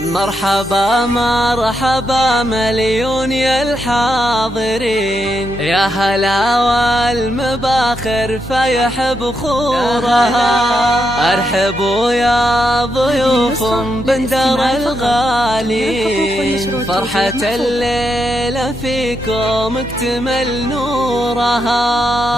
مرحبا مرحبا مليون يا الحاضرين، يا هلا والمباخر فيح بخورها. ارحبوا يا ضيوف بندر الغالي، فرحة الليلة فيكم اكتمل نورها.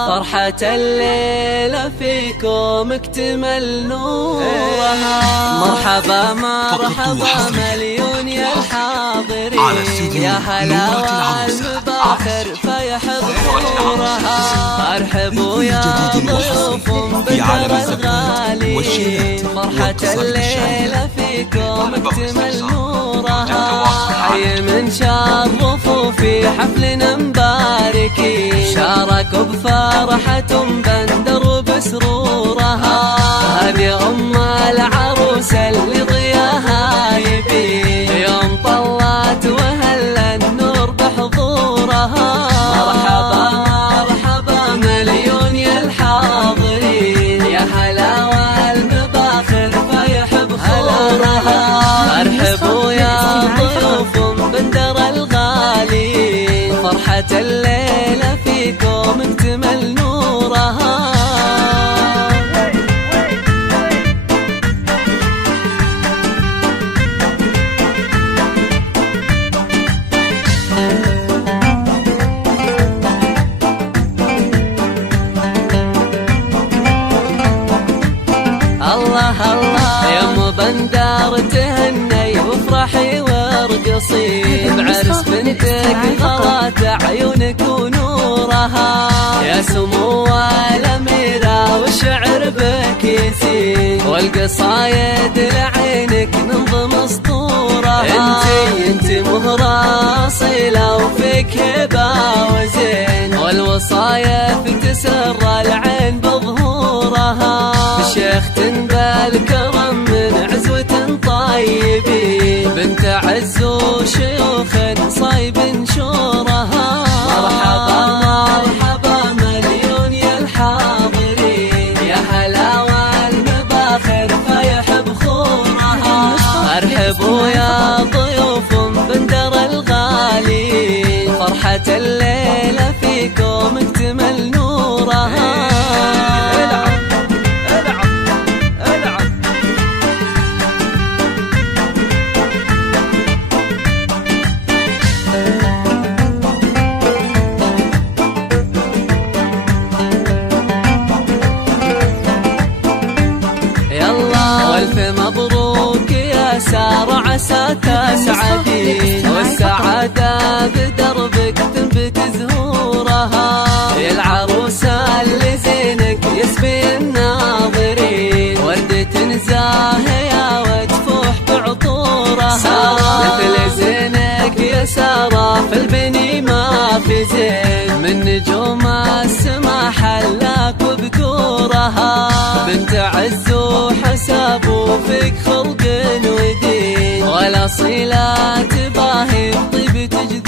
فرحة الليلة فيكم اكتمل نورها. مرحبا مرحبا مليون يا الحاضرين، يا هلا والمباخر فيح بخورها. ارحبوا يا ضيوف بندر الغالي، فرحة الليلة فيكم اكتمل نورها. حي من شرفوا في حفلنا مباركين، شاركوا بفرحة بندر بسرورها. هذه أم العروسة اللي ضياها يبين، يوم طلعت وهلا النور بحضورها. مرحبا مرحبا مليون يا الحاضرين، يا هلا والمباخر فيح بخورها. ارحبوا يا ضيوف بندر الغالي، فرحة الليلة فيكم اكتمل نورها. الله الله يا ام بندر تهني وافرحي وارقصي، بعرس بنتك غلات عيونك ونورها. يا سمو الأميرة والشعر بك يزين، والقصايد لعينك ننظم اسطورها. انتي مهرة اصيلة وفيك هبة وزين، والوصايا تسر العين بظهورها. شيخ بالكرم من عزوة طيبين، بنت عز وشيوخ صايب شورها. مرحبا مرحبا مليون يا الحاضرين، يا هلا والمباخر فيح بخورها. ارحبوا يا ضيوف بندر الغالي، فرحة الليلة فيكم اكتمل نورها. والف مبروك يا سارة عسى تسعدين، والسعادة بدربك تنبت زهورها. يا العروسة اللي زينك يسبي الناظرين، وردة زاهية وتفوح بعطورها. مثل زينك يا سارة في البني ما في زين، من نجوم السما حلاك وبكورها. بنت عز وحساب وفيك خلق ودين، ولا صلة تباهي بطيب تجد